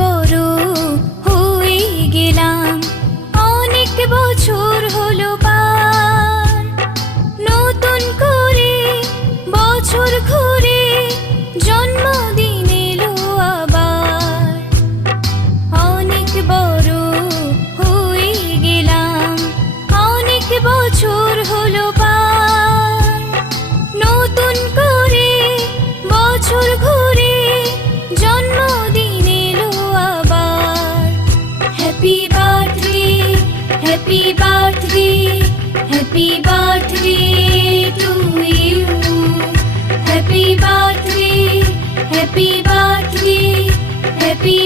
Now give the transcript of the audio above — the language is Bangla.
বড় হয়ে গেলাম, অনেক বছর হলো পার। নতুন করে বছর ঘুরে জন্মদিন এলো আবার। অনেক বড় হয়ে গেলাম, অনেক বছর হলো পার। নতুন করে বছর ঘুরে জন্মদিন এলো আবার। Happy birthday, happy birthday, happy birthday to you. Happy birthday, happy birthday, happy